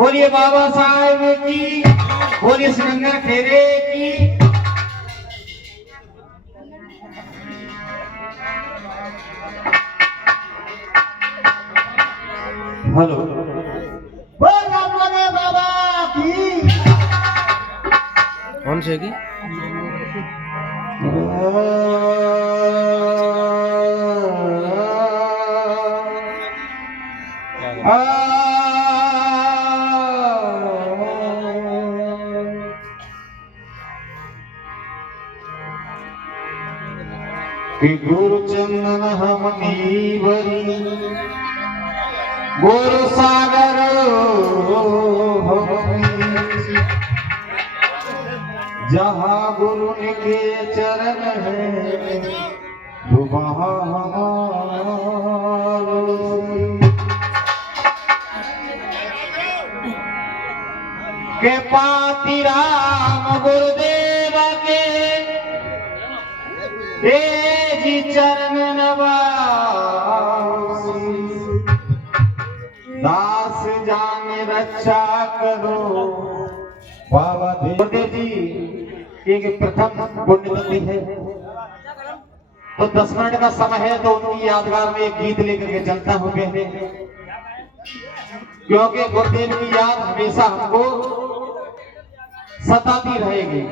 बोलिए बाबा साहेब की, बोलिए सिकंदर खेरे की। हेलो, बोले बाबा की। कौन से की? गुरु चंदन हमनी बरी गुरु सागर जहाँ गुरु के चरण है वहाँ के पाती राम गुरुदेव के जी चरण नवासी दास जाने रक्षा करो बाबा गुरुदेव जी एक प्रथम पुण्यतिथि है, तो 10 मिनट का समय है, तो उनकी यादगार में एक गीत लेकर के चलता हूँ पहले, क्योंकि गुरुदेव की याद हमेशा हमको सताती रहेगी।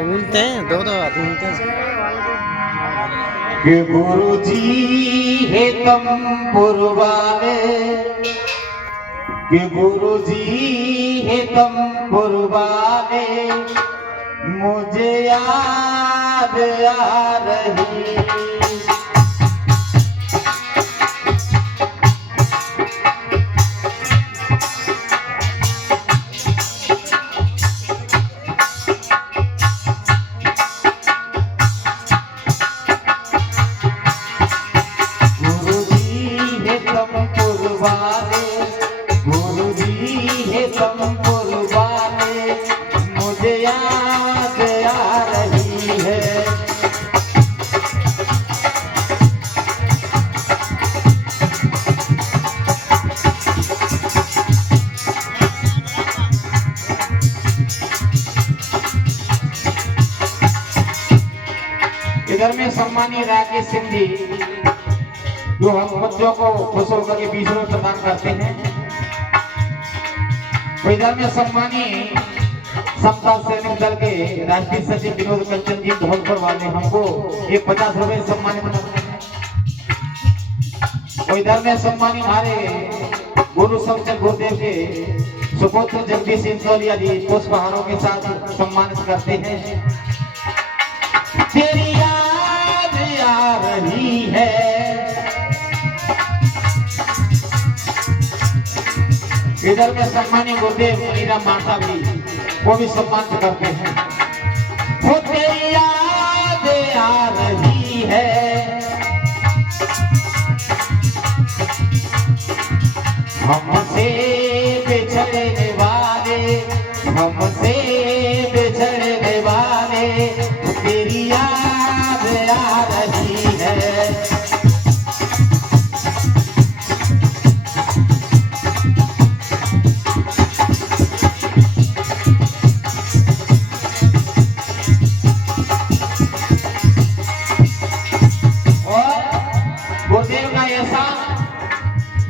मिलते हैं दो मिलते हैं कि गुरु जी है तुम पुरवाले, कि गुरु जी है तुम पुरवाले, मुझे याद आ रही। मुझे याद आ रही है। इधर में सम्मानीय राकेश सिंह जी जो हम बच्चों को खुश होकर के 20 रुपये प्रदान करते हैं, तो इधर में सम्मानीय समता सैनिक दल के राष्ट्रीय सचिव विनोद कंचन जी धौलपुर वाले हमको एक 50 रुपये सम्मानित करते हैं। तो इधर में सम्मानित हमारे गुरु शंकर गुरुदेव के सुपुत्र जगदीश इंदौलिया जी पुष्पहारों के साथ सम्मानित करते हैं। तेरी याद आ रही है, इधर में सम्मानीय गुरुदेव मीरा माता भी वो भी सम्मान करते हैं। वो तेरी याद आ रही है, हमसे बिछड़ने वाले, हमसे बिछड़ने वाले, तेरी याद आ रही है। गुरुदेव का एहसान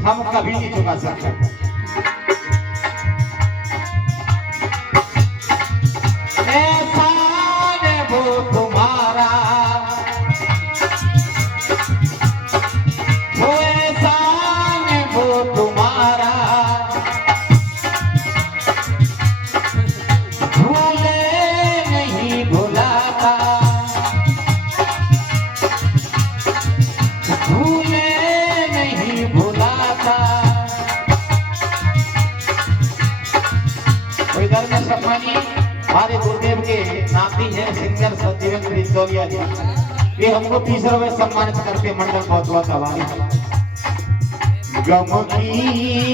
हम कभी नहीं चुका सकते। एहसान वो तुम्हारा, वो एहसान वो तुम्हारा, भूले नहीं भुलाता, भूले नहीं भुलाता। तो इधर में सम्मानी हमारे गुरुदेव के नाती हैं सिंगर सत्यवेंद्र इंदौलिया जी, ये हमको 30 रुपये सम्मानित करके मंडल बहुत बहुत आभारी है। गम की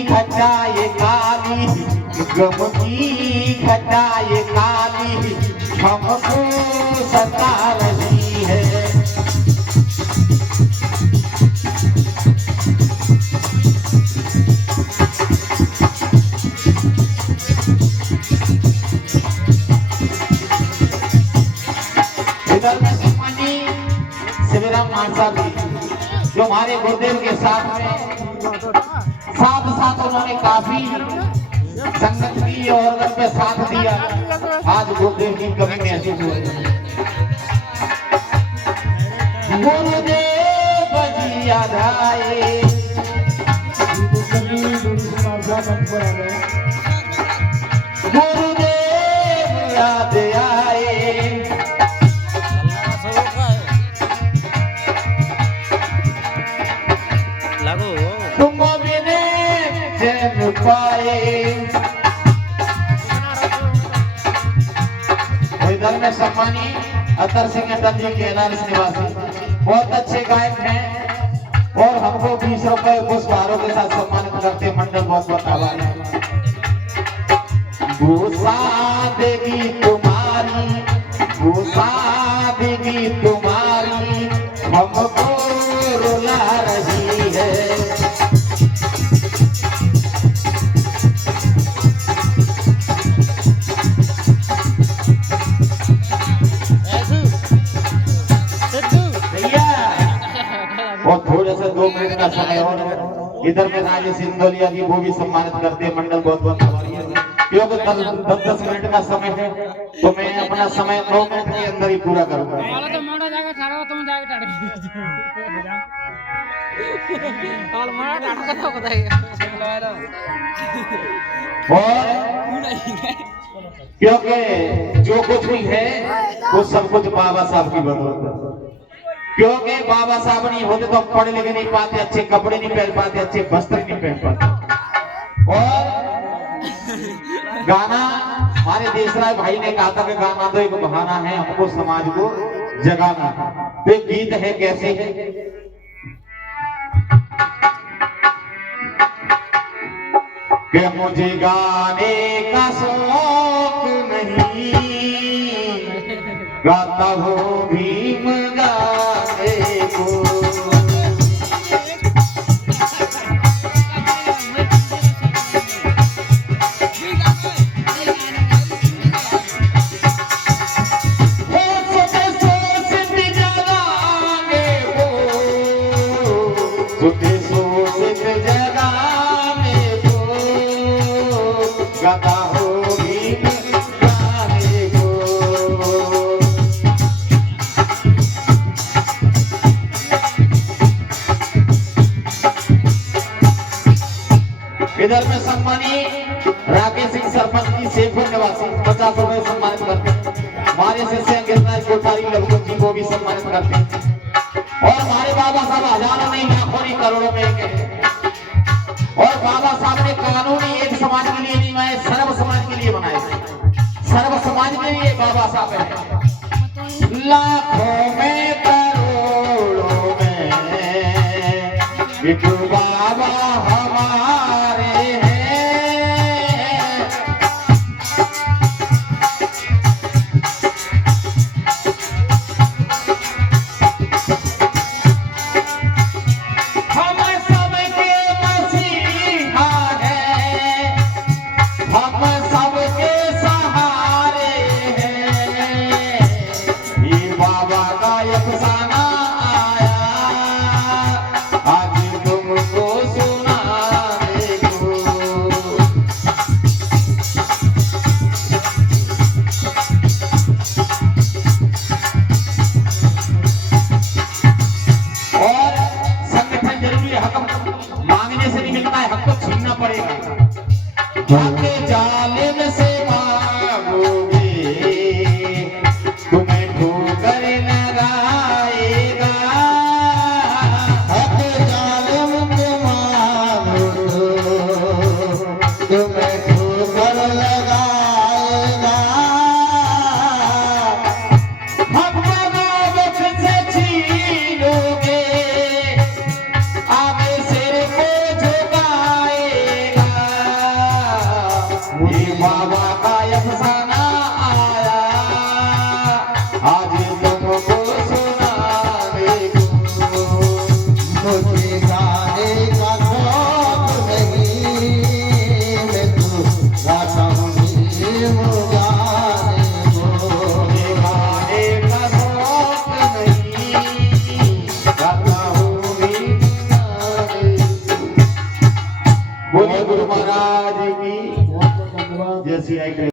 घटा ये काली, गम की घटा ये काली हमको सता रही है। इधर में सम्मानी शिवराम मानसा जी जो हमारे गुरुदेव के साथ उन्होंने काफी संगत की और उनके साथ दिया। आज गुरुदेव की कमी महसूस हो रही है। गुरुदेव जी आए, गुरुदेव याद आए, तुम बिने चैन पाए। इधर में सम्मानी अतर सिंह अटल जी के एनालिस निवासी बहुत अच्छे गायक हैं और हमको 20 रुपए पुरस्कारों के साथ सम्मानित करते मंडल बहुत बहुत आभार है। भूसा देगी तुम्हारी, भूसा देगी तुम्हारी हमको रुला रही है। और थोड़े से 2 मिनट का समय और इधर में राजेश सिंधोलिया जी वो भी सम्मानित करते हैं मंडल बहुत बहुत आभारी है। क्योंकि 10 मिनट का समय है तो मैं अपना समय 2 मिनट के अंदर ही पूरा करूंगा। और क्योंकि जो कुछ भी है वो सब कुछ बाबा साहब की बदौलत है। क्योंकि बाबा साहब नहीं होते तो हम पढ़ लिख नहीं पाते, अच्छे कपड़े नहीं पहन पाते, अच्छे वस्त्र नहीं पहन पाते। और गाना हमारे देशराज भाई ने कहा था कि गाना तो एक बहाना है हमको समाज को जगाना। तो गीत है कैसे है कि मुझे गाने का शौक नहीं, गाता हूँ भीम गाने को। गाता हूँ भीम गाने को। इधर में सम्मानी राकेश सिंह सरपंच की शेखपुर निवासी 50 रुपए सम्मानित करते हैं। हमारे शिष्य गिरनाज कोठारी लघुपत जी को भी सम्मानित करते हैं। और हमारे बाबा साहब हजारों नहीं लाखों नहीं करोड़ों में एक है। और बाबा साहब ने कानून ही एक समाज के लिए नहीं बनाए, सर्व समाज के लिए बनाए। सर्व समाज के लिए बाबा साहब है। लाखों में करोड़ों में एक बाबा हमारे हैं। हम सबके मसीहा हैं, हम सबके सहारे हैं। ये बाबा का अफसाना आया आज तुमको सुनाने को। और संगठन जरूरी है, हक मांगने से नहीं मिलता है, हक को छीनना पड़ेगा। हक जालिम से मांगोगे तुम्हें ठोकर लगाएगा। हक जालिम से मांगो तुम्हें ठोकर लगाएगा। हम बगावत से छीनोगे आगे सिर को झुकाएगा। ये बाबा का अफसाना आया आज तुमको सुनाने को। मुझे गाने का शौक नहीं, मैं तो गाता हूँ वो गाने को। मुझे गाने का शौक नहीं, गाता हूँ भी गाने। बोलिए गुरु महाराज की जय श्री राम।